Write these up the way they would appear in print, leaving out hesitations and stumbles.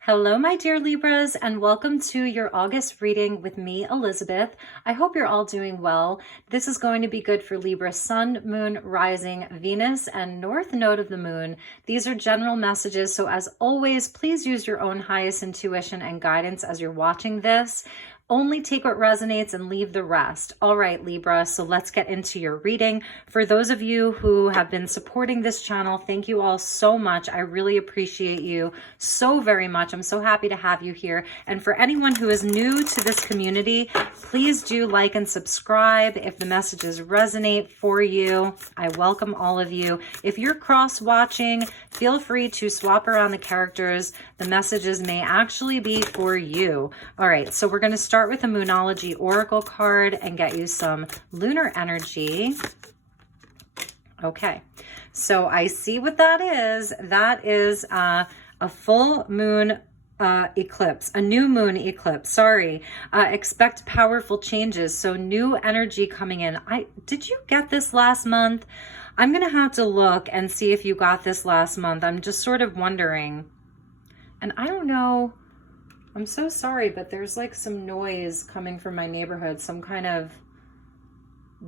Hello, my dear Libras, and welcome to your August reading with me, Elizabeth. I hope you're all doing well. This is going to be good for Libra Sun, Moon, Rising, Venus, and North Node of the Moon. These are general messages, so as always, please use your own highest intuition and guidance as you're watching this. Only take what resonates and leave the rest. All right, Libra, so let's get into your reading. For those of you who have been supporting this channel, thank you all so much. I really appreciate you so very much. I'm so happy to have you here. And for anyone who is new to this community, please do like and subscribe if the messages resonate for you. I welcome all of you. If you're cross-watching, feel free to swap around the characters. The messages may actually be for you. All right, so we're going to start with a Moonology Oracle card and get you some lunar energy. Okay, so I see what that is. That is a full moon eclipse, a new moon eclipse, sorry. Expect powerful changes, so new energy coming in. Did you get this last month? I'm gonna have to look and see if you got this last month. I'm just sort of wondering. And I don't know, I'm so sorry, but there's like some noise coming from my neighborhood, some kind of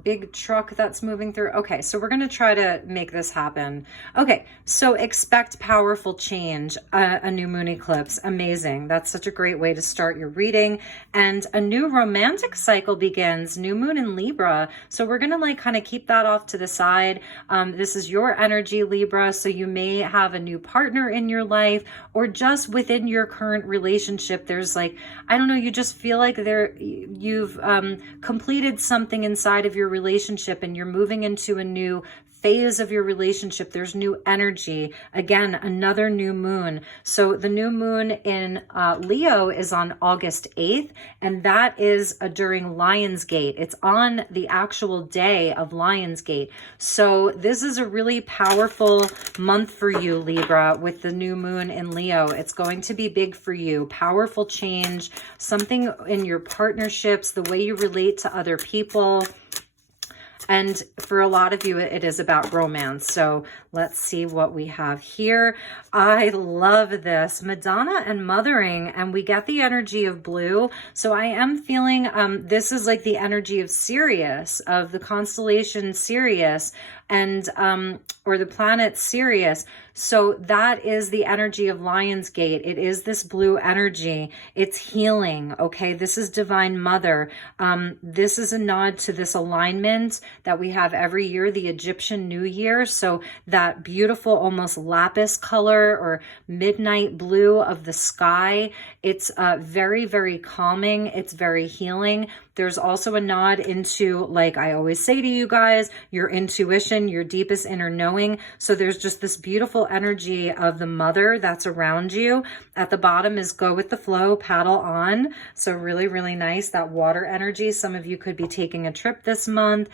big truck that's moving through. Okay, so we're going to try to make this happen. Okay, so expect powerful change, a new moon eclipse. Amazing. That's such a great way to start your reading. And a new romantic cycle begins, new moon in Libra. So we're going to like kind of keep that off to the side. This is your energy, Libra. So you may have a new partner in your life, or just within your current relationship, there's like, I don't know, you just feel like you've completed something inside of your relationship and you're moving into a new phase of your relationship. There's new energy. Again, another new moon. So the new moon in Leo is on August 8th, and that is during Lionsgate. It's on the actual day of Lionsgate. So this is a really powerful month for you, Libra, with the new moon in Leo. It's going to be big for you. Powerful change, something in your partnerships, the way you relate to other people. And for a lot of you, it is about romance. So let's see what we have here. I love this. Madonna and mothering, and we get the energy of blue. So I am feeling this is like the energy of Sirius, of the constellation Sirius, and or the planet Sirius. So that is the energy of Lionsgate. It is this blue energy. It's healing. Okay, this is Divine Mother. This is a nod to this alignment that we have every year, the Egyptian New Year. So that beautiful, almost lapis color or midnight blue of the sky. It's very, very calming. It's very healing. There's also a nod into, like I always say to you guys, your intuition, your deepest inner knowing. So there's just this beautiful energy of the mother that's around you. At the bottom is go with the flow, paddle on. So really, really nice, that water energy. Some of you could be taking a trip this month.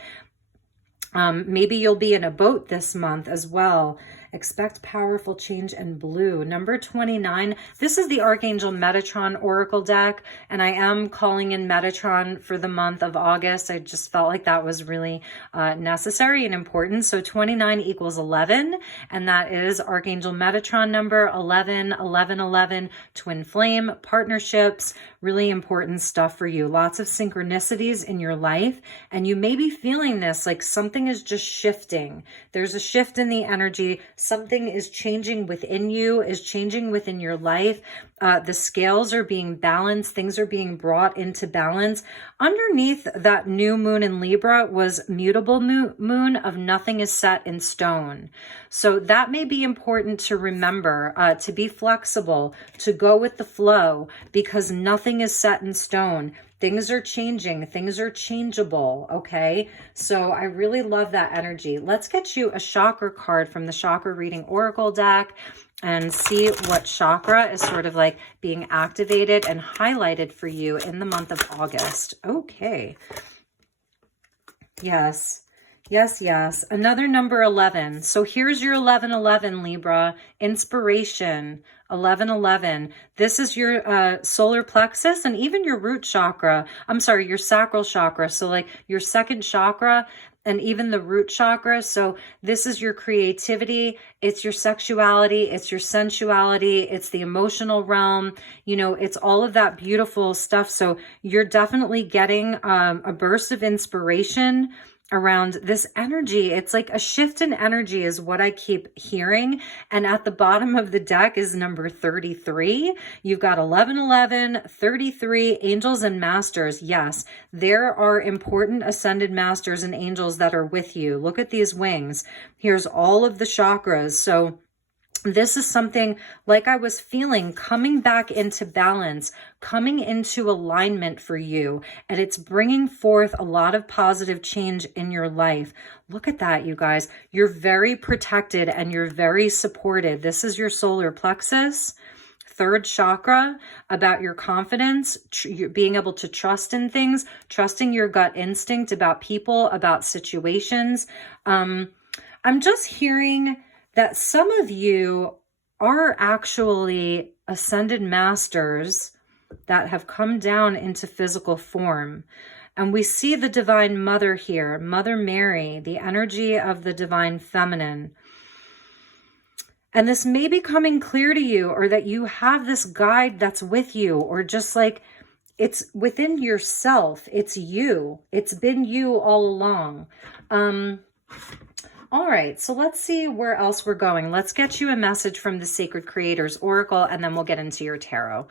Maybe you'll be in a boat this month as well. Expect powerful change in blue. Number 29. This is the Archangel Metatron Oracle deck, and I am calling in Metatron for the month of August. I just felt like that was really necessary and important. So 29 equals 11, and that is Archangel Metatron number 11, 11, 11, twin flame, partnerships, really important stuff for you. Lots of synchronicities in your life, and you may be feeling this, like something is just shifting. There's a shift in the energy. Something is changing within you, is changing within your life. The scales are being balanced. Things are being brought into balance. Underneath that new moon in Libra was mutable moon of nothing is set in stone. So that may be important to remember, to be flexible, to go with the flow, because nothing is set in stone. Things are changing. Things are changeable, okay? So I really love that energy. Let's get you a chakra card from the Chakra Reading Oracle deck and see what chakra is sort of like being activated and highlighted for you in the month of August. Okay. Yes. Yes, yes. Another number 11. So here's your 1111, Libra. Inspiration. 1111. This is your solar plexus and even your root chakra. I'm sorry, your sacral chakra. So like your second chakra, and even the root chakra. So this is your creativity, it's your sexuality, it's your sensuality, it's the emotional realm, you know, it's all of that beautiful stuff. So you're definitely getting a burst of inspiration around this energy. It's like a shift in energy is what I keep hearing. And at the bottom of the deck is number 33. You've got 1111, 33, angels and masters. Yes, there are important ascended masters and angels that are with you. Look at these wings. Here's all of the chakras. So this is something like I was feeling coming back into balance, coming into alignment for you. And it's bringing forth a lot of positive change in your life. Look at that, you guys. You're very protected and you're very supported. This is your solar plexus, third chakra, about your confidence, being able to trust in things, trusting your gut instinct about people, about situations. I'm just hearing that some of you are actually ascended masters that have come down into physical form. And we see the Divine Mother here, Mother Mary, the energy of the Divine Feminine. And this may be coming clear to you, or that you have this guide that's with you, or just like it's within yourself. It's you. It's been you all along. All right, so let's see where else we're going. Let's get you a message from the Sacred Creators Oracle, and then we'll get into your tarot.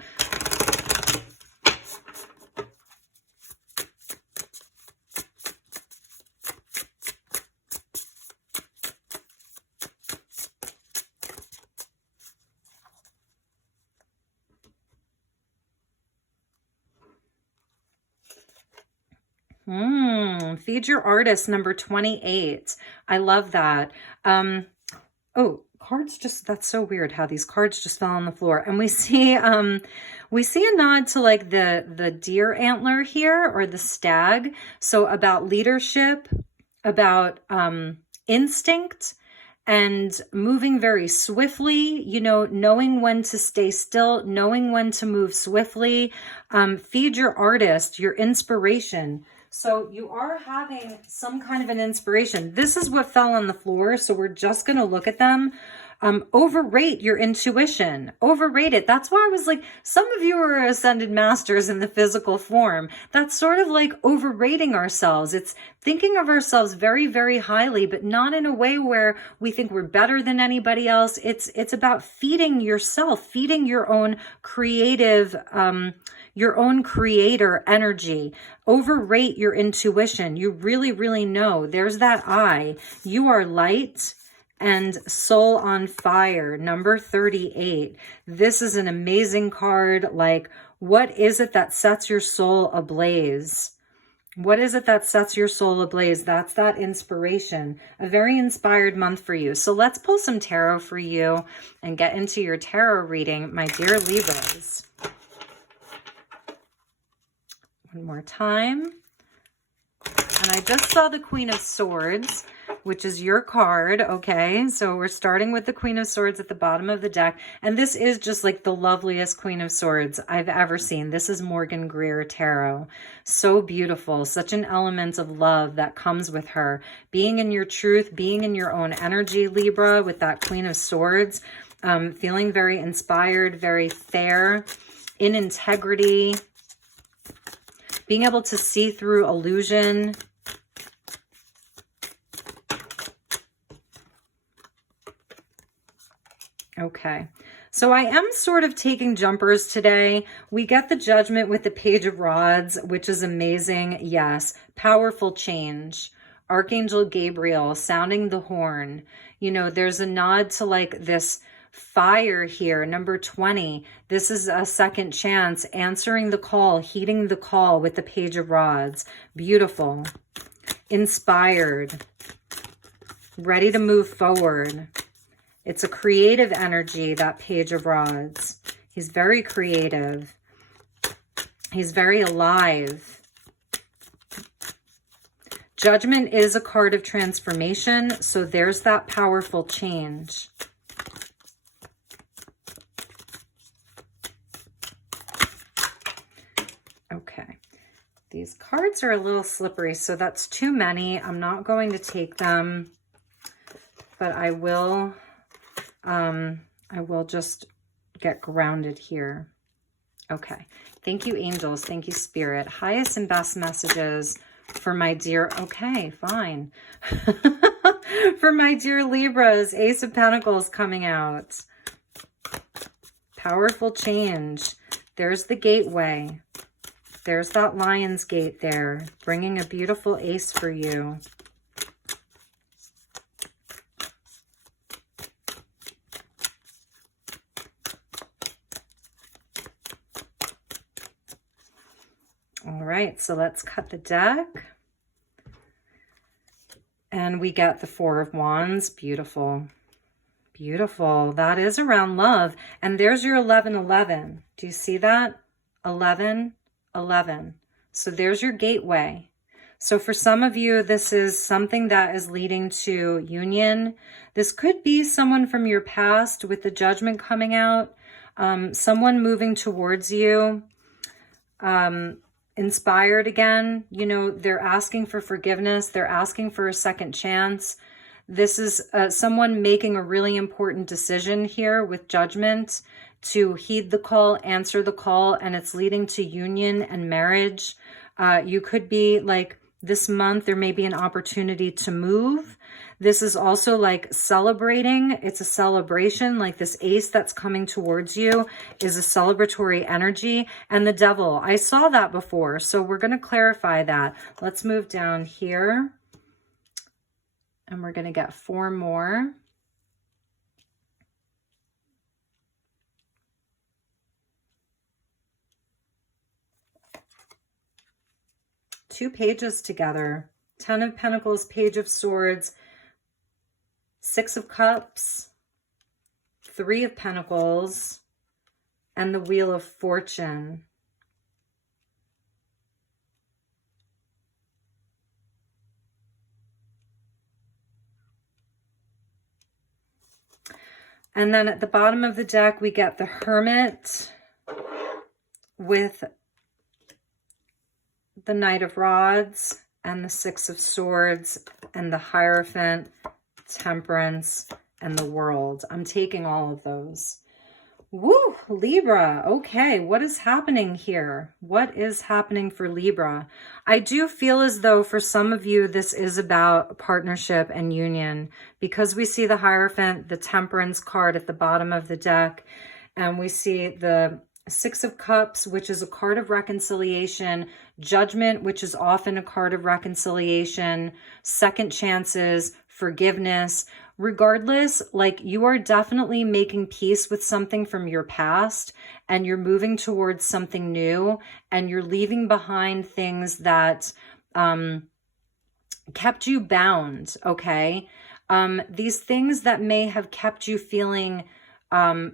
Feed your artist, number 28. I love that. Oh, cards just, that's so weird how these cards just fell on the floor. And we see a nod to like the deer antler here, or the stag. So about leadership, about instinct, and moving very swiftly, you know, knowing when to stay still, knowing when to move swiftly. Feed your artist, your inspiration. So you are having some kind of an inspiration. This is what fell on the floor. So we're just going to look at them. Overrate your intuition. Overrate it. That's why I was like, some of you are ascended masters in the physical form. That's sort of like overrating ourselves. It's thinking of ourselves very, very highly, but not in a way where we think we're better than anybody else. It's about feeding yourself, feeding your own creative, your own creator energy. Overrate your intuition. You really, really know. There's that I. You are light and soul on fire, number 38. This is an amazing card. Like, what is it that sets your soul ablaze? What is it that sets your soul ablaze? That's that inspiration. A very inspired month for you. So let's pull some tarot for you and get into your tarot reading, my dear Libras. One more time. And I just saw the Queen of Swords, which is your card, okay? So we're starting with the Queen of Swords at the bottom of the deck. And this is just like the loveliest Queen of Swords I've ever seen. This is Morgan Greer Tarot. So beautiful. Such an element of love that comes with her. Being in your truth, being in your own energy, Libra, with that Queen of Swords. Feeling very inspired, very fair, in integrity. Being able to see through illusion. Okay, so I am sort of taking jumpers today. We get the Judgment with the Page of Rods, which is amazing. Yes, powerful change. Archangel Gabriel sounding the horn. You know, there's a nod to like this fire here, number 20. This is a second chance, answering the call, heeding the call with the Page of Rods. Beautiful. Inspired. Ready to move forward. It's a creative energy, that Page of Rods. He's very creative. He's very alive. Judgment is a card of transformation, so there's that powerful change. These cards are a little slippery, so that's too many. I'm not going to take them, but I will just get grounded here. Okay. Thank you, angels. Thank you, spirit. Highest and best messages for my dear, okay, fine. For my dear Libras, Ace of Pentacles coming out. Powerful change. There's the gateway. There's that Lion's Gate there, bringing a beautiful ace for you. All right, so let's cut the deck. And we get the Four of Wands. Beautiful. Beautiful. That is around love. And there's your 1111. Do you see that? 11, 11. So there's your gateway. So for some of you, this is something that is leading to union. This could be someone from your past with the Judgment coming out. Someone moving towards you. Inspired again. You know, they're asking for forgiveness. They're asking for a second chance. This is someone making a really important decision here with Judgment to heed the call, answer the call, and it's leading to union and marriage. You could be like, this month, there may be an opportunity to move. This is also like celebrating. It's a celebration, like this ace that's coming towards you is a celebratory energy. And the devil, I saw that before. So we're going to clarify that. Let's move down here. And we're going to get 4 more. Two pages together. 10 of Pentacles, Page of Swords, 6 of Cups, 3 of Pentacles, and the Wheel of Fortune. And then at the bottom of the deck, we get the Hermit with the Knight of Rods and the 6 of Swords and the Hierophant, Temperance, and the World. I'm taking all of those. Woo, Libra. Okay, what is happening here? What is happening for Libra? I do feel as though for some of you, this is about partnership and union because we see the Hierophant, the Temperance card at the bottom of the deck, and we see the 6 of Cups, which is a card of reconciliation, Judgment, which is often a card of reconciliation, second chances, forgiveness. Regardless, like you are definitely making peace with something from your past and you're moving towards something new and you're leaving behind things that kept you bound, okay? These things that may have kept you feeling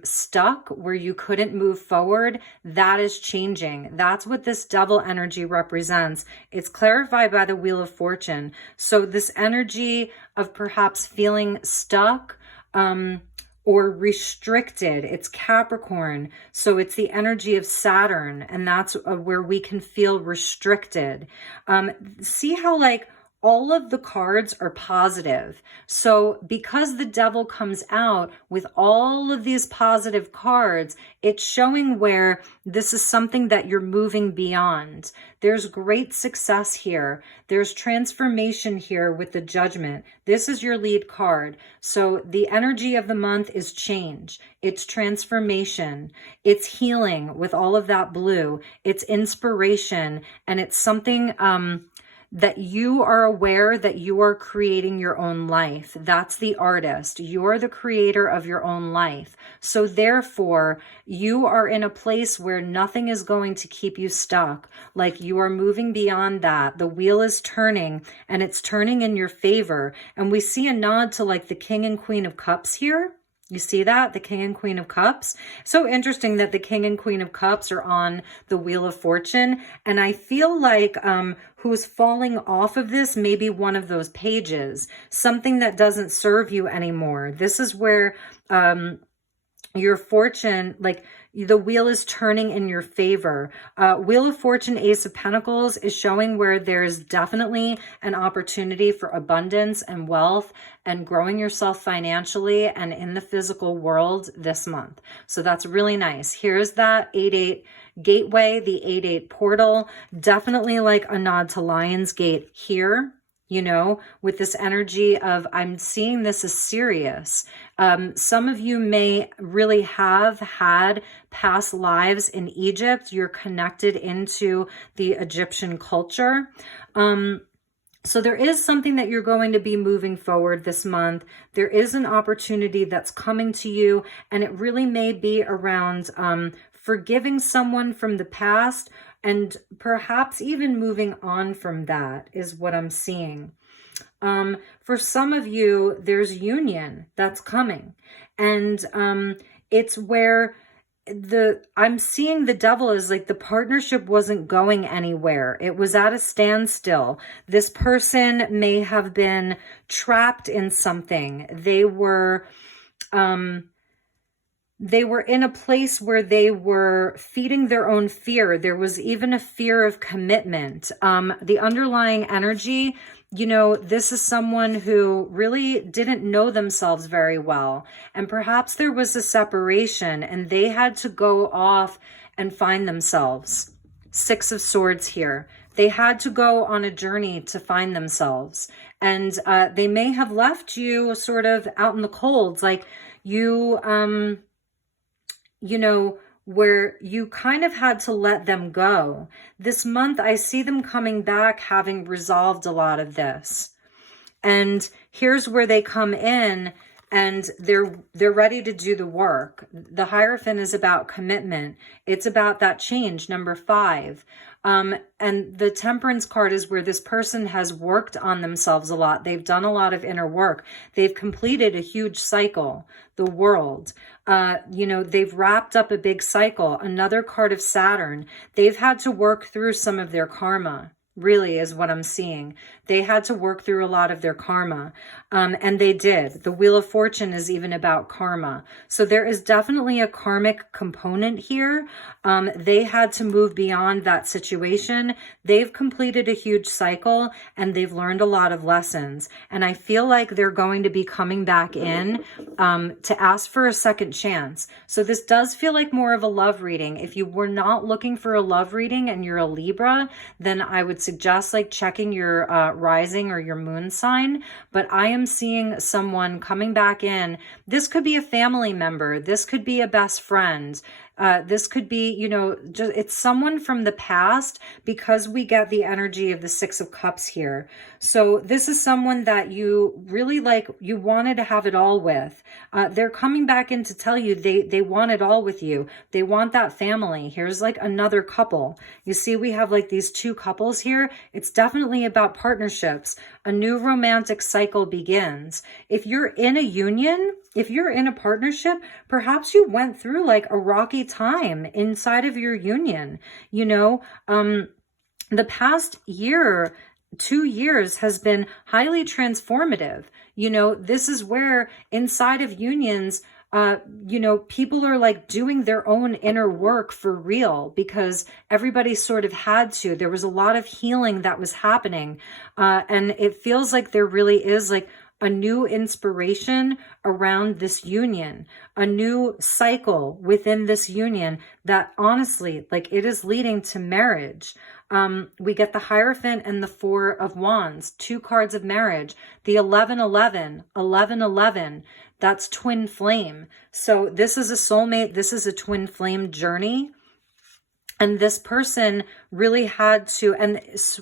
stuck where you couldn't move forward, that is changing. That's what this Devil energy represents. It's clarified by the Wheel of Fortune. So this energy of perhaps feeling stuck or restricted, it's Capricorn. So it's the energy of Saturn, and that's where we can feel restricted. See how like all of the cards are positive. So because the Devil comes out with all of these positive cards, it's showing where this is something that you're moving beyond. There's great success here. There's transformation here with the Judgment. This is your lead card. So the energy of the month is change. It's transformation. It's healing with all of that blue. It's inspiration. And it's something that you are aware that you are creating your own life. That's the artist. You're the creator of your own life. So therefore, you are in a place where nothing is going to keep you stuck. Like you are moving beyond that. The wheel is turning and it's turning in your favor. And we see a nod to like the King and Queen of Cups here. You see that? The King and Queen of Cups. So interesting that the King and Queen of Cups are on the Wheel of Fortune. And I feel like who's falling off of this may be one of those pages, something that doesn't serve you anymore. This is where your fortune, like the wheel is turning in your favor. Wheel of Fortune, Ace of Pentacles is showing where there's definitely an opportunity for abundance and wealth and growing yourself financially and in the physical world this month. So that's really nice. Here's that 8-8 gateway, the 8-8 portal. Definitely like a nod to Lionsgate here. You know, with this energy of, I'm seeing this as serious. Some of you may really have had past lives in Egypt. You're connected into the Egyptian culture. So there is something that you're going to be moving forward this month. There is an opportunity that's coming to you, and it really may be around forgiving someone from the past, and perhaps even moving on from that is what I'm seeing. For some of you, there's union that's coming. And it's where I'm seeing the devil is like the partnership wasn't going anywhere. It was at a standstill. This person may have been trapped in something. They were in a place where they were feeding their own fear. There was even a fear of commitment. The underlying energy, you know, this is someone who really didn't know themselves very well. And perhaps there was a separation and they had to go off and find themselves. Six of Swords here. They had to go on a journey to find themselves. And they may have left you sort of out in the cold, like you know, where you kind of had to let them go. This month, I see them coming back, having resolved a lot of this. And here's where they come in, and they're ready to do the work. The Hierophant is about commitment. It's about that change, number 5. And the Temperance card is where this person has worked on themselves a lot. They've done a lot of inner work. They've completed a huge cycle, the World. You know, they've wrapped up a big cycle. Another card of Saturn. They've had to work through some of their karma, really is what I'm seeing. They had to work through a lot of their karma. And they did. The Wheel of Fortune is even about karma. So there is definitely a karmic component here. They had to move beyond that situation. They've completed a huge cycle and they've learned a lot of lessons. And I feel like they're going to be coming back in to ask for a second chance. So this does feel like more of a love reading. If you were not looking for a love reading and you're a Libra, then I would suggest like checking your rising or your moon sign. But I am seeing someone coming back in. This could be a family member. This could be a best friend. This could be, you know, just it's someone from the past, because we get the energy of the Six of Cups here. So this is someone that you really like, you wanted to have it all with. They're coming back in to tell you they want it all with you. They want that family. Here's like another couple. You see, we have like these two couples here. It's definitely about partnerships. A new romantic cycle begins. If you're in a union, if you're in a partnership, perhaps you went through like a rocky time inside of your union. You know, the past year, 2 years has been highly transformative. You know, this is where inside of unions, you know, people are like doing their own inner work for real, because everybody sort of had to. There was a lot of healing that was happening. And it feels like there really is like a new inspiration around this union, a new cycle within this union that honestly, like it is leading to marriage. We get the Hierophant and the Four of Wands, 2 cards of marriage, the 11-11, 11-11, that's twin flame. So this is a soulmate. This is a twin flame journey. And this person really had to, and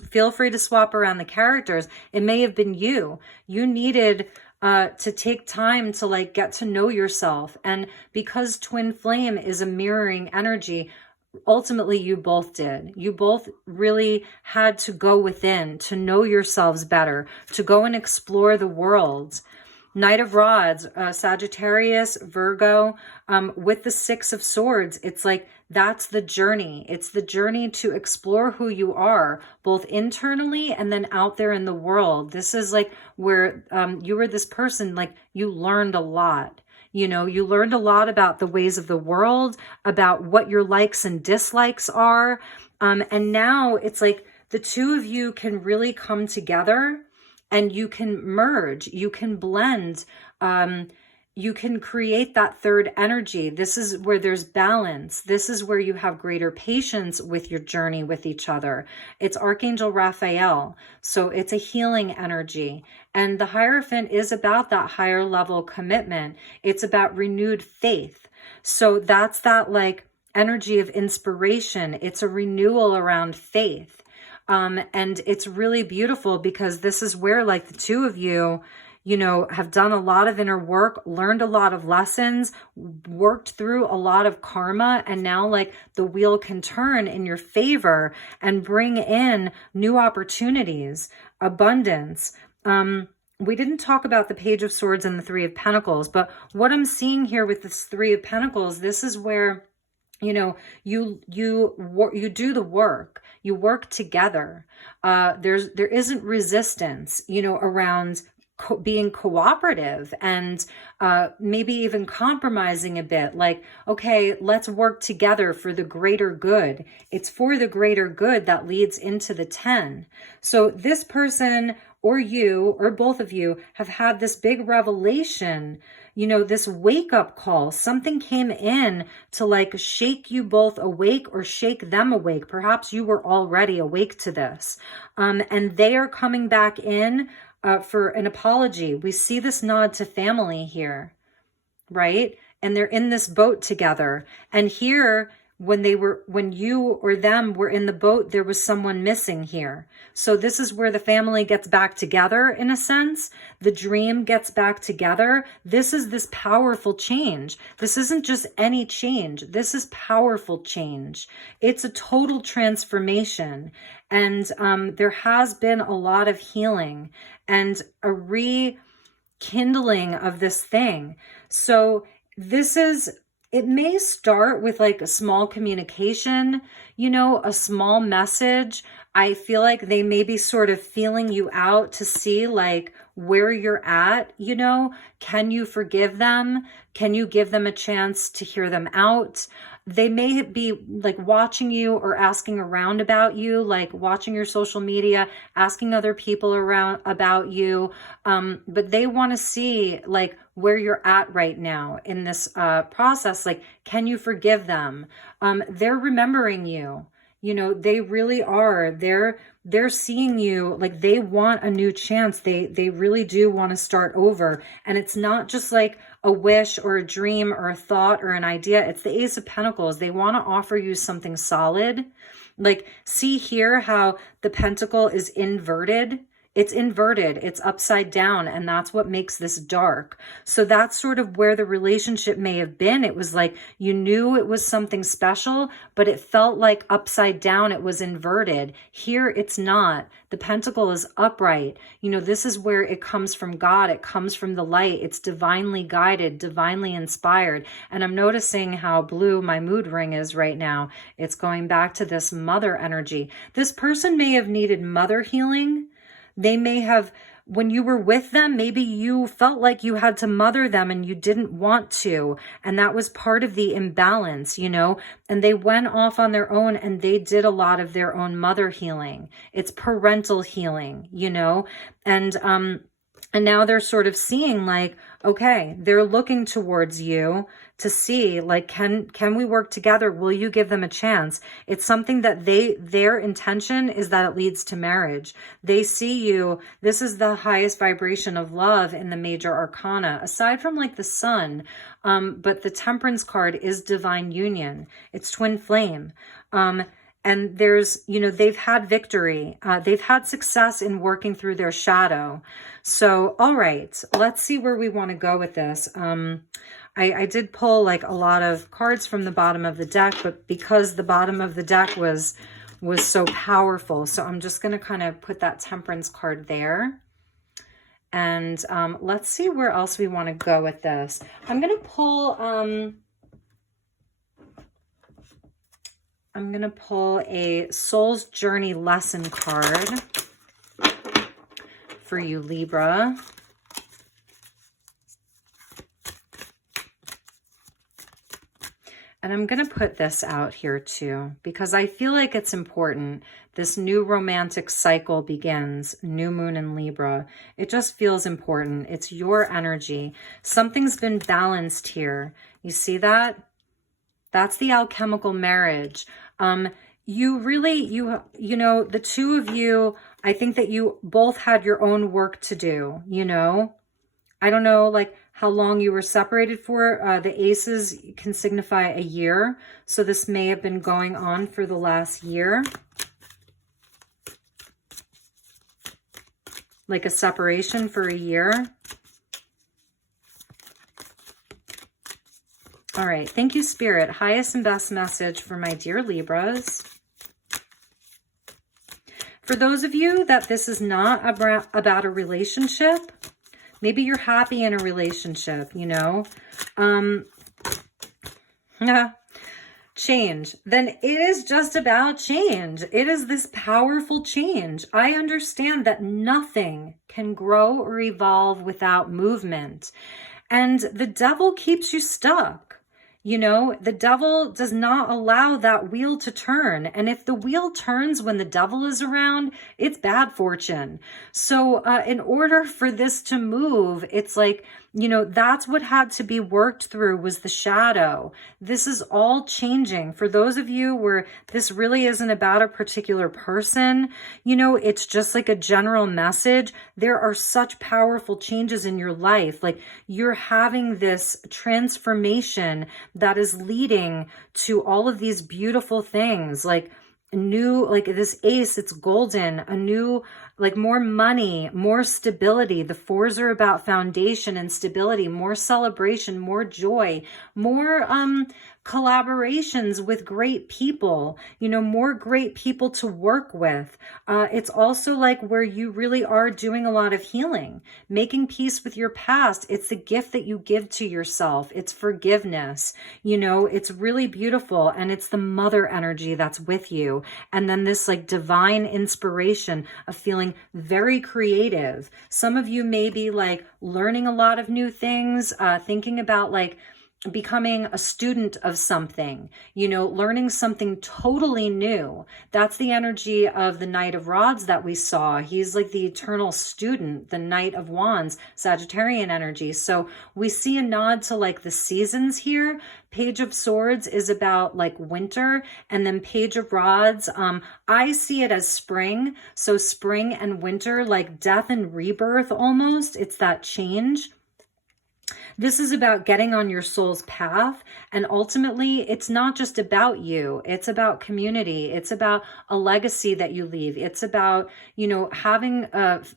feel free to swap around the characters. It may have been you. You needed to take time to like get to know yourself. And because twin flame is a mirroring energy, ultimately you both did. You both really had to go within to know yourselves better, to go and explore the world. Knight of Rods, Sagittarius, Virgo, with the Six of Swords, it's like that's the journey. It's the journey to explore who you are, both internally and then out there in the world. This is like where you were this person, like you learned a lot. You know, you learned a lot about the ways of the world, about what your likes and dislikes are. And now it's like the two of you can really come together and you can merge, you can blend, you can create that third energy. This is where there's balance. This is where you have greater patience with your journey with each other. It's Archangel Raphael. So it's a healing energy. And the Hierophant is about that higher level commitment. It's about renewed faith. So that's that like energy of inspiration. It's a renewal around faith. And it's really beautiful because this is where like the two of you, you know, have done a lot of inner work, learned a lot of lessons, worked through a lot of karma, and now like the wheel can turn in your favor and bring in new opportunities, abundance. We didn't talk about the Page of Swords and the Three of Pentacles, but what I'm seeing here with this Three of Pentacles, this is where, you know, you do the work, you work together. There isn't resistance, you know, around being cooperative and maybe even compromising a bit, like, okay, let's work together for the greater good. It's for the greater good that leads into the 10. So this person or you or both of you have had this big revelation, you know, this wake up call. Something came in to like shake you both awake or shake them awake. Perhaps you were already awake to this. And they are coming back in for an apology. We see this nod to family here, right? And they're in this boat together. And here, when you or them were in the boat, there was someone missing here. So this is where the family gets back together in a sense. The dream gets back together. This is this powerful change. This isn't just any change. This is powerful change. It's a total transformation. And there has been a lot of healing and a rekindling of this thing. So this is, it may start with like a small communication, you know, a small message. I feel like they may be sort of feeling you out to see like where you're at, you know, can you forgive them? Can you give them a chance to hear them out? They may be like watching you or asking around about you, like watching your social media, asking other people around about you. But they want to see like where you're at right now in this process. Like, can you forgive them? They're remembering you. You know, they really are. They're seeing you, like they want a new chance. They really do want to start over. And it's not just like a wish or a dream or a thought or an idea. It's the Ace of Pentacles. They want to offer you something solid. Like, see here how the pentacle is inverted. It's inverted, it's upside down, and that's what makes this dark. So that's sort of where the relationship may have been. It was like you knew it was something special, but it felt like upside down, it was inverted. Here it's not. The pentacle is upright. You know, this is where it comes from God. It comes from the light. It's divinely guided, divinely inspired. And I'm noticing how blue my mood ring is right now. It's going back to this mother energy. This person may have needed mother healing. They may have, when you were with them, maybe you felt like you had to mother them and you didn't want to. And that was part of the imbalance, you know, and they went off on their own and they did a lot of their own mother healing. It's parental healing, you know, and now they're sort of seeing like, okay, they're looking towards you to see like, can we work together? Will you give them a chance? It's something that their intention is that it leads to marriage. They see you. This is the highest vibration of love in the major arcana, aside from like the sun. But the Temperance card is divine union. It's twin flame. And there's, you know, they've had victory. They've had success in working through their shadow. So, all right, let's see where we want to go with this. I did pull like a lot of cards from the bottom of the deck, but because the bottom of the deck was so powerful, so I'm just going to kind of put that Temperance card there. And let's see where else we want to go with this. I'm going to pull... I'm going to pull a Soul's Journey lesson card for you, Libra. I'm going to put this out here too, because I feel like it's important. This new romantic cycle begins, new moon in Libra. It just feels important. It's your energy. Something's been balanced here. You see that? That's the alchemical marriage. You really, you know, the two of you, I think that you both had your own work to do, you know? I don't know, like, how long you were separated for. The aces can signify a year. So this may have been going on for the last year. Like a separation for a year. All right. Thank you, Spirit. Highest and best message for my dear Libras. For those of you that this is not about a relationship, maybe you're happy in a relationship, you know, change, then it is just about change. It is this powerful change. I understand that nothing can grow or evolve without movement. And the devil keeps you stuck. You know, the devil does not allow that wheel to turn. And if the wheel turns when the devil is around, it's bad fortune. So in order for this to move, it's like, you know, that's what had to be worked through, was the shadow. This is all changing. For those of you where this really isn't about a particular person, you know, it's just like a general message. There are such powerful changes in your life. Like, you're having this transformation that is leading to all of these beautiful things, like new, like this ace, it's golden, a new, like more money, more stability. The fours are about foundation and stability, more celebration, more joy, more collaborations with great people, you know, more great people to work with. It's also like where you really are doing a lot of healing, making peace with your past. It's the gift that you give to yourself. It's forgiveness, you know, it's really beautiful. And it's the mother energy that's with you. And then this like divine inspiration of feeling very creative. Some of you may be like learning a lot of new things, thinking about like becoming a student of something, you know, learning something totally new. That's the energy of the Knight of Rods that we saw. He's like the eternal student, the Knight of Wands, Sagittarian energy. So we see a nod to like the seasons here. Page of Swords is about like winter, and then Page of Rods, I see it as spring. So spring and winter, like death and rebirth almost. It's that change. This is about getting on your soul's path. And ultimately, it's not just about you. It's about community. It's about a legacy that you leave. It's about, you know, having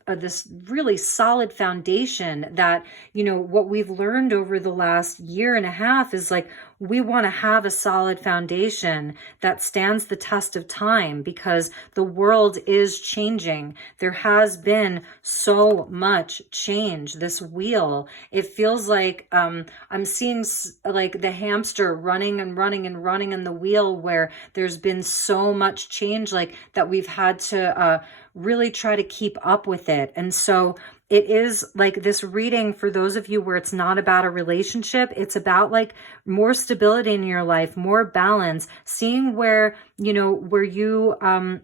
this really solid foundation that, you know, what we've learned over the last year and a half is like, we want to have a solid foundation that stands the test of time, because the world is changing. There has been so much change. This wheel, it feels like I'm seeing like the hamster running and running and running in the wheel, where there's been so much change like that we've had to really try to keep up with it. And so it is like this reading for those of you where it's not about a relationship. It's about like more stability in your life, more balance, seeing where, you know, where you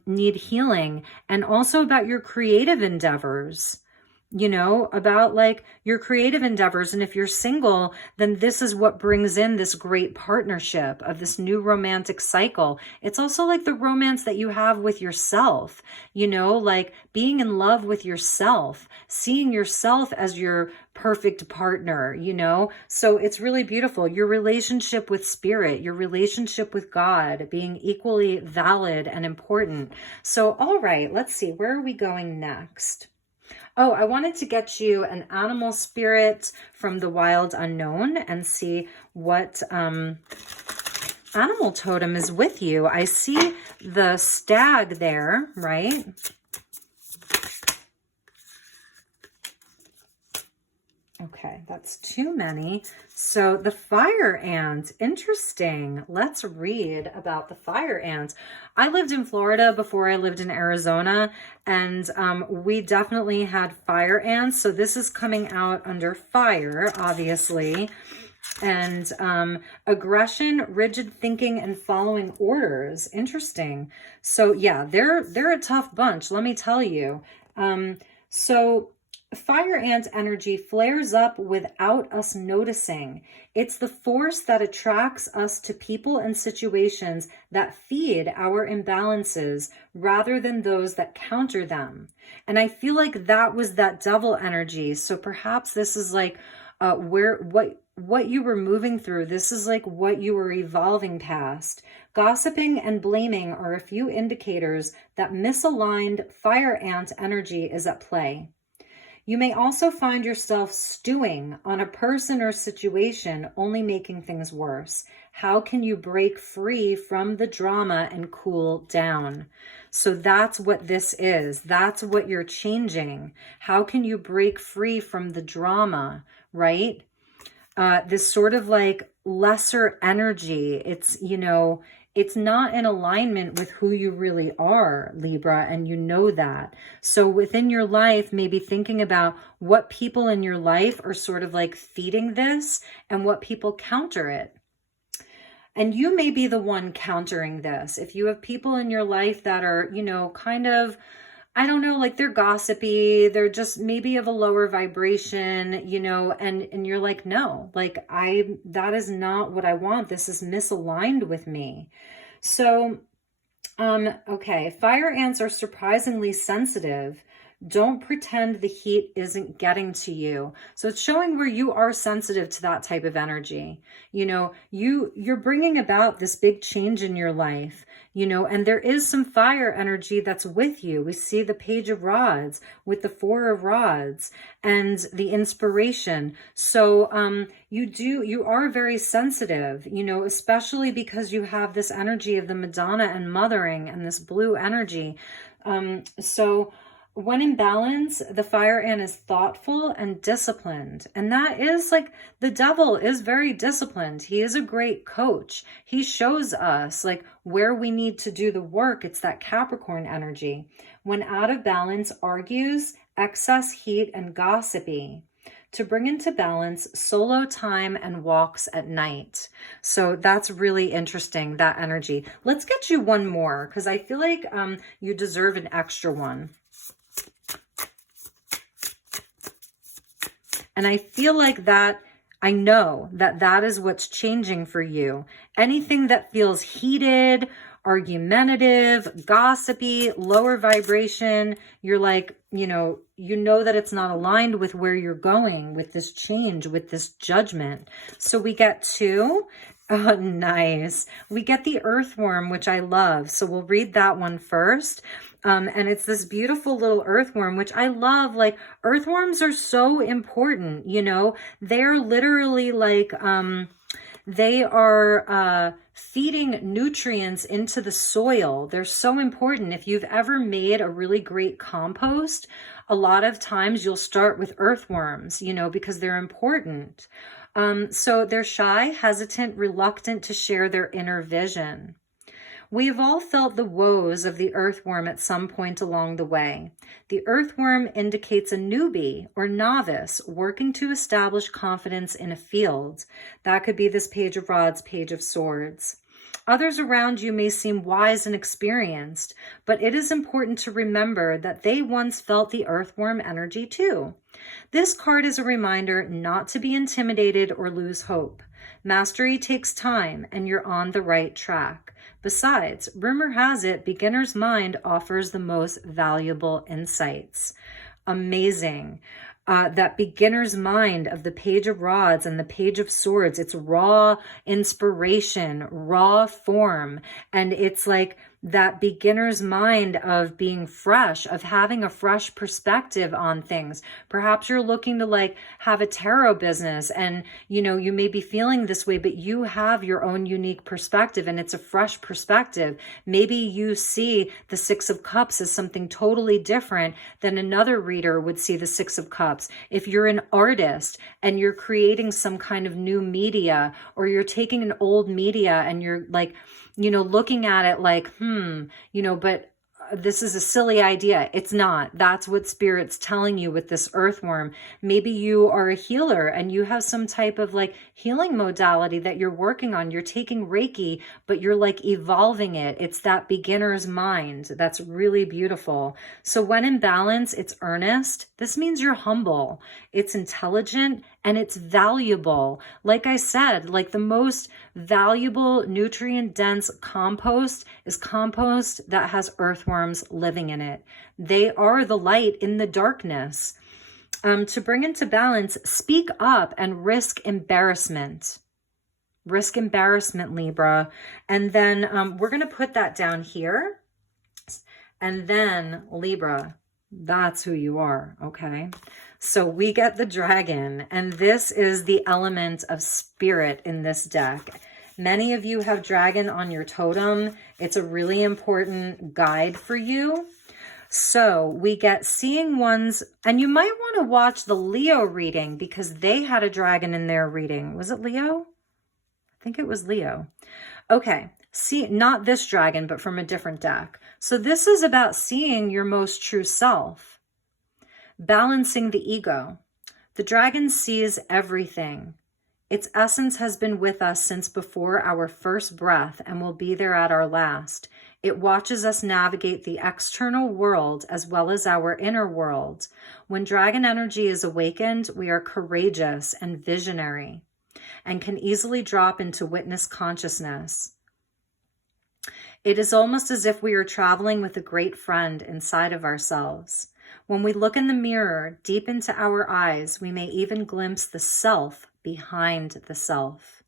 need healing, and also about your creative endeavors. You know, about like your creative endeavors. And if you're single, then this is what brings in this great partnership of this new romantic cycle. It's also like the romance that you have with yourself, you know, like being in love with yourself, seeing yourself as your perfect partner, you know? So it's really beautiful. Your relationship with spirit, your relationship with God being equally valid and important. So, all right, let's see, where are we going next? Oh, I wanted to get you an animal spirit from the wild unknown and see what animal totem is with you. I see the stag there, right? Okay, that's too many. So the fire ant, interesting. Let's read about the fire ant. I lived in Florida before I lived in Arizona, and we definitely had fire ants. So this is coming out under fire, obviously. And aggression, rigid thinking, and following orders. Interesting. So yeah, they're a tough bunch, let me tell you. So fire ant energy flares up without us noticing. It's the force that attracts us to people and situations that feed our imbalances rather than those that counter them. And I feel like that was that devil energy. So perhaps this is like what you were moving through. This is like what you were evolving past. Gossiping and blaming are a few indicators that misaligned fire ant energy is at play. You may also find yourself stewing on a person or situation, only making things worse. How can you break free from the drama and cool down? So that's what this is. That's what you're changing. How can you break free from the drama, right? This sort of like lesser energy. It's, you know, it's not in alignment with who you really are, Libra, and you know that. So within your life, maybe thinking about what people in your life are sort of like feeding this and what people counter it. And you may be the one countering this. If you have people in your life that are, you know, kind of, I don't know, like they're gossipy, they're just maybe of a lower vibration, you know, and you're like, no, like that is not what I want. This is misaligned with me. So, okay, fire ants are surprisingly sensitive. Don't pretend the heat isn't getting to you. So it's showing where you are sensitive to that type of energy. You know, you're bringing about this big change in your life, you know, and there is some fire energy that's with you. We see the Page of Rods with the Four of Rods and the inspiration. So you are very sensitive, you know, especially because you have this energy of the Madonna and mothering and this blue energy. So when in balance, the fire ant is thoughtful and disciplined. And that is like, the devil is very disciplined. He is a great coach. He shows us like where we need to do the work. It's that Capricorn energy. When out of balance, argues, excess heat, and gossipy. To bring into balance, solo time and walks at night. So that's really interesting, that energy. Let's get you one more because I feel like you deserve an extra one. And I feel like that, I know that that is what's changing for you. Anything that feels heated, argumentative, gossipy, lower vibration, you're like, you know that it's not aligned with where you're going with this change, with this judgment. So we get two. Oh, nice. We get the earthworm, which I love. So we'll read that one first. And it's this beautiful little earthworm, which I love. Like, earthworms are so important, you know, they're literally like, they are feeding nutrients into the soil. They're so important. If you've ever made a really great compost, a lot of times you'll start with earthworms, you know, because they're important. So they're shy, hesitant, reluctant to share their inner vision. We have all felt the woes of the earthworm at some point along the way. The earthworm indicates a newbie or novice working to establish confidence in a field. That could be this Page of Rods, Page of Swords. Others around you may seem wise and experienced, but it is important to remember that they once felt the earthworm energy too. This card is a reminder not to be intimidated or lose hope. Mastery takes time, and you're on the right track. Besides, rumor has it, beginner's mind offers the most valuable insights. Amazing. That beginner's mind of the Page of Rods and the Page of Swords, it's raw inspiration, raw form. And it's like that beginner's mind of being fresh, of having a fresh perspective on things. Perhaps you're looking to like have a tarot business and, you know, you may be feeling this way, but you have your own unique perspective and it's a fresh perspective. Maybe you see the Six of Cups as something totally different than another reader would see the Six of Cups. If you're an artist and you're creating some kind of new media, or you're taking an old media and you're like, you know, looking at it like, you know, but this is a silly idea. It's not. That's what Spirit's telling you with this earthworm. Maybe you are a healer and you have some type of like healing modality that you're working on. You're taking Reiki, but you're like evolving it. It's that beginner's mind. That's really beautiful. So when in balance, it's earnest. This means you're humble. It's intelligent and it's valuable. Like I said, like the most valuable nutrient dense compost is compost that has earthworms living in it. They are the light in the darkness. To bring into balance, speak up and risk embarrassment. Risk embarrassment, Libra. And then we're going to put that down here. And then Libra, that's who you are, okay? So we get the dragon, and this is the element of spirit in this deck. Many of you have dragon on your totem. It's a really important guide for you. So we get seeing ones, and you might want to watch the Leo reading because they had a dragon in their reading. Was it Leo? I think it was Leo. Okay, see, not this dragon, but from a different deck. So this is about seeing your most true self. Balancing the ego. The dragon sees everything. Its essence has been with us since before our first breath and will be there at our last. It watches us navigate the external world as well as our inner world. When dragon energy is awakened, we are courageous and visionary and can easily drop into witness consciousness. It is almost as if we are traveling with a great friend inside of ourselves. When we look in the mirror, deep into our eyes, we may even glimpse the self behind the self,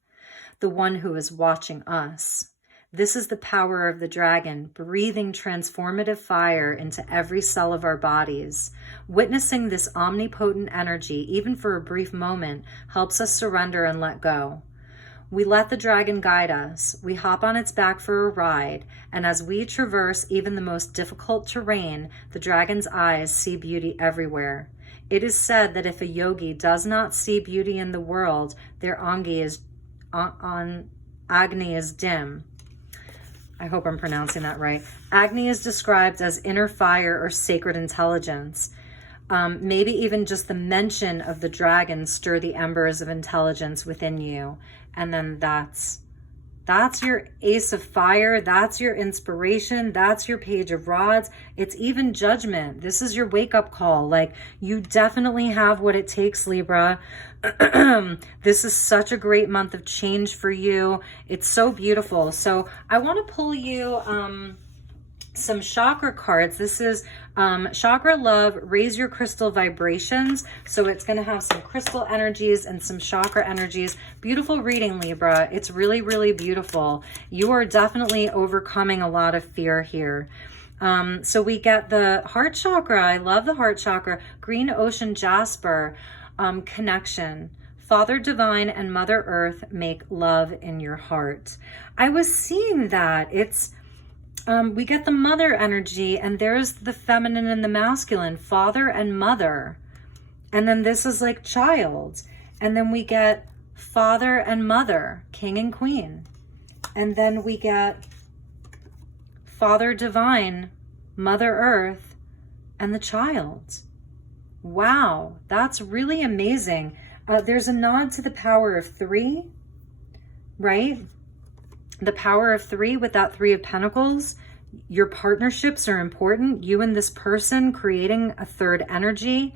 the one who is watching us. This is the power of the dragon, breathing transformative fire into every cell of our bodies. Witnessing this omnipotent energy, even for a brief moment, helps us surrender and let go. We let the dragon guide us. We hop on its back for a ride, and as we traverse even the most difficult terrain, the dragon's eyes see beauty everywhere. It is said that if a yogi does not see beauty in the world, their Agni is dim. I hope I'm pronouncing that right. Agni is described as inner fire or sacred intelligence. Maybe even just the mention of the dragon stir the embers of intelligence within you. And then that's your ace of fire. That's your inspiration. That's your page of rods. It's even judgment. This is your wake-up call. Like, you definitely have what it takes, Libra. This is such a great month of change for you. It's so beautiful. So I want to pull you some chakra cards. This is Chakra Love, Raise Your Crystal Vibrations. So it's going to have some crystal energies and some chakra energies. Beautiful reading, Libra. It's really, really beautiful. You are definitely overcoming a lot of fear here. So we get the heart chakra. I love the heart chakra. Green Ocean Jasper, connection. Father Divine and Mother Earth make love in your heart. I was seeing that. It's we get the mother energy, and there's the feminine and the masculine, father and mother. And then this is like child. And then we get father and mother, king and queen. And then we get Father Divine, Mother Earth, and the child. Wow, that's really amazing. There's a nod to the power of 3, right? The power of 3 with that 3 of Pentacles. Your partnerships are important. You and this person creating a third energy.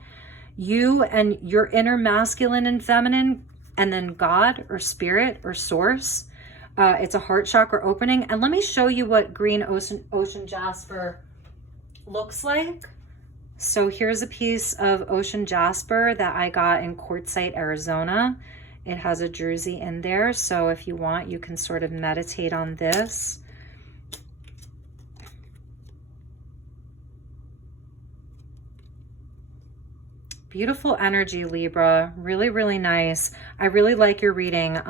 You and your inner masculine and feminine, and then God or spirit or source. It's a heart chakra opening. And let me show you what Green Ocean Jasper looks like. So here's a piece of Ocean Jasper that I got in Quartzsite, Arizona. It has a druzy in there, so if you want, you can sort of meditate on this. Beautiful energy, Libra. Really, really nice. I really like your reading.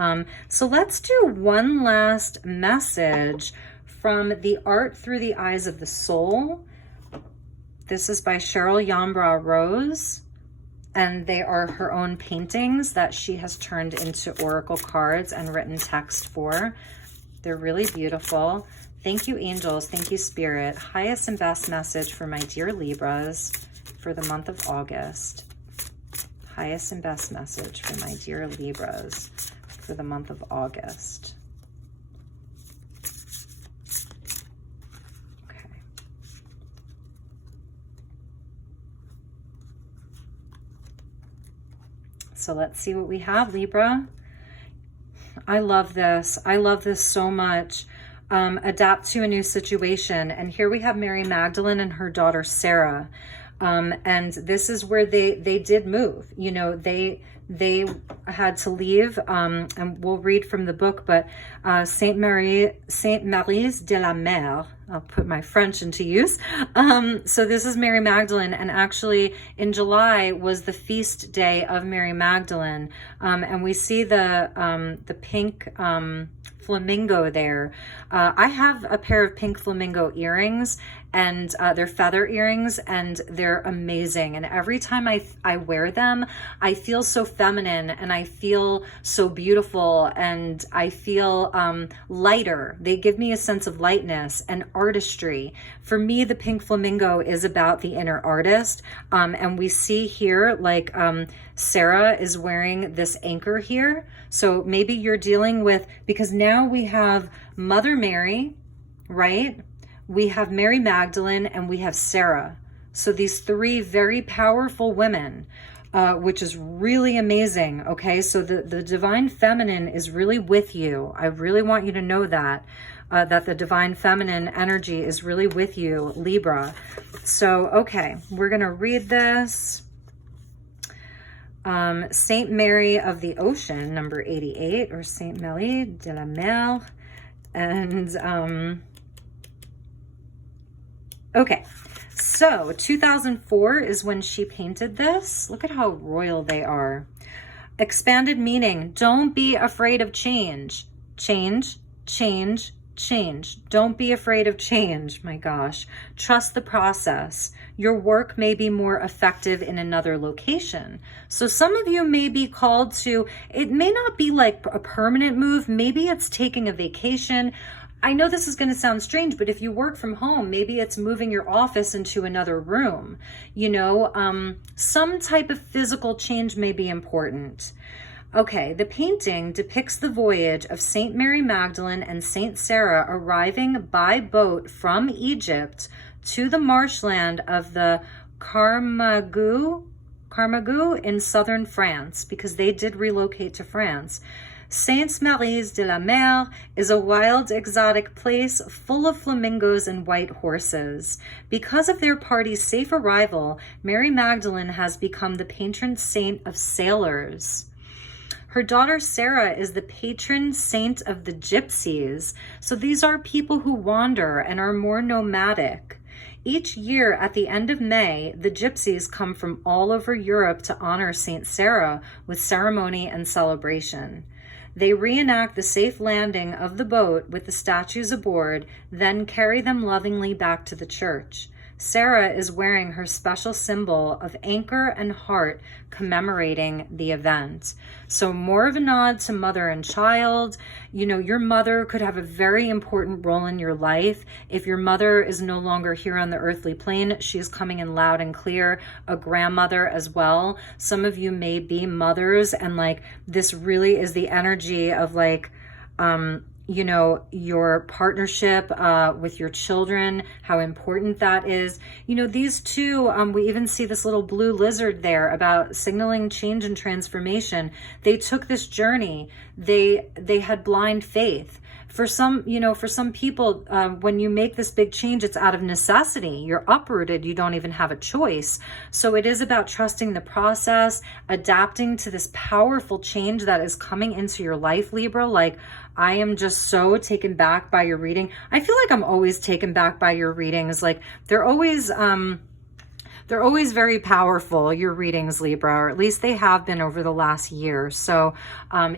So let's do one last message from The Art Through the Eyes of the Soul. This is by Cheryl Yambra Rose. And they are her own paintings that she has turned into oracle cards and written text for. They're really beautiful. Thank you, angels. Thank you, spirit. Highest and best message for my dear Libras for the month of August. Highest and best message for my dear Libras for the month of August. Okay. So let's see what we have, Libra. I love this. I love this so much. Adapt to a new situation. And here we have Mary Magdalene and her daughter Sarah. And this is where they did move. You know, they had to leave, and we'll read from the book, but Saint Mary's de la Mer, I'll put my French into use. So this is Mary Magdalene, and actually in July was the feast day of Mary Magdalene, and we see the pink flamingo there. I have a pair of pink flamingo earrings, and they're feather earrings, and they're amazing. And every time I wear them, I feel so feminine, and I feel so beautiful, and I feel lighter. They give me a sense of lightness and artistry. For me, the pink flamingo is about the inner artist. And we see here, like, Sarah is wearing this anchor here. So maybe you're dealing with, because now we have Mother Mary, right? We have Mary Magdalene, and we have Sarah. So these three very powerful women, which is really amazing. Okay, so the divine feminine is really with you. I really want you to know that, that the divine feminine energy is really with you, Libra. So, okay, we're going to read this. Saint Mary of the Ocean, number 88, or Saint Marie de la Mer. And, okay, so 2004 is when she painted this. Look at how royal they are. Expanded meaning. Don't be afraid of change. Change, change, change. Don't be afraid of change. My gosh. Trust the process. Your work may be more effective in another location. So some of you may be called to, it may not be like a permanent move. Maybe it's taking a vacation. I know this is going to sound strange, but if you work from home, maybe it's moving your office into another room. You know, some type of physical change may be important. Okay, the painting depicts the voyage of Saint Mary Magdalene and Saint Sarah arriving by boat from Egypt to the marshland of the Carmagou in southern France, because they did relocate to France. Saint Mary's de la Mer is a wild, exotic place full of flamingos and white horses. Because of their party's safe arrival, Mary Magdalene has become the patron saint of sailors. Her daughter Sarah is the patron saint of the gypsies. So these are people who wander and are more nomadic. Each year at the end of May, the gypsies come from all over Europe to honor Saint Sarah with ceremony and celebration. They reenact the safe landing of the boat with the statues aboard, then carry them lovingly back to the church. Sarah is wearing her special symbol of anchor and heart commemorating the event. So more of a nod to mother and child. You know, your mother could have a very important role in your life. If your mother is no longer here on the earthly plane, she is coming in loud and clear. A grandmother as well. Some of you may be mothers, and like this really is the energy of like, you know, your partnership with your children, how important that is. You know, these two, we even see this little blue lizard there about signaling change and transformation. They took this journey. They had blind faith. For some, you know, for some people, when you make this big change, it's out of necessity. You're uprooted. You don't even have a choice. So it is about trusting the process, adapting to this powerful change that is coming into your life, Libra. Like, I am just so taken back by your reading. I feel like I'm always taken back by your readings. Like, they're always, they're always very powerful, your readings, Libra, or at least they have been over the last year. So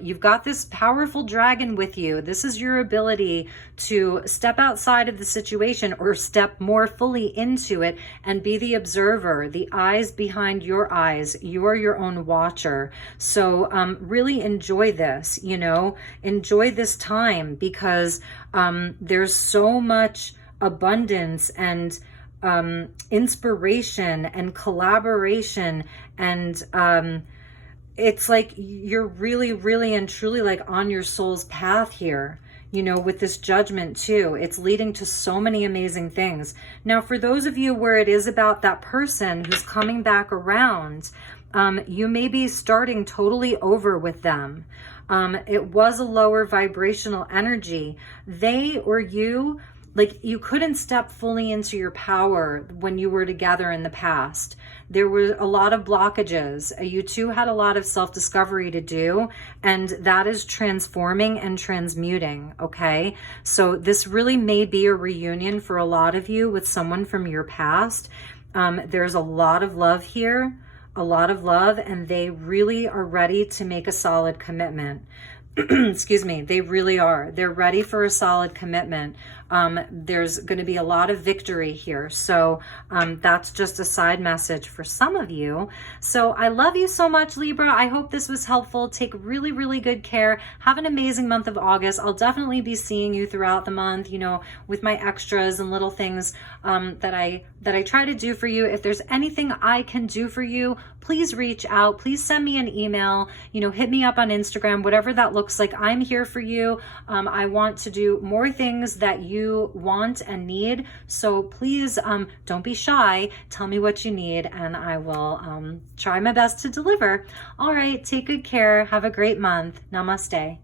you've got this powerful dragon with you. This is your ability to step outside of the situation or step more fully into it and be the observer, the eyes behind your eyes. You are your own watcher. So really enjoy this, you know, enjoy this time, because there's so much abundance and inspiration and collaboration, and it's like you're really and truly like on your soul's path here, you know, with this judgment too. It's leading to so many amazing things. Now, for those of you where it is about that person who's coming back around, you may be starting totally over with them. It was a lower vibrational energy. They or you, like, you couldn't step fully into your power when you were together in the past. There were a lot of blockages. You two had a lot of self-discovery to do, and that is transforming and transmuting, okay? So this really may be a reunion for a lot of you with someone from your past. There's a lot of love here, a lot of love, and they really are ready to make a solid commitment. Excuse me, they really are. They're ready for a solid commitment. There's going to be a lot of victory here. So that's just a side message for some of you. So I love you so much, Libra. I hope this was helpful. Take really good care. Have an amazing month of August. I'll definitely be seeing you throughout the month, you know, with my extras and little things that I try to do for you. If there's anything I can do for you, please reach out. Please send me an email, you know, hit me up on Instagram, whatever that looks like. I'm here for you. I want to do more things that you want and need. So please don't be shy. Tell me what you need and I will try my best to deliver. All right. Take good care. Have a great month. Namaste.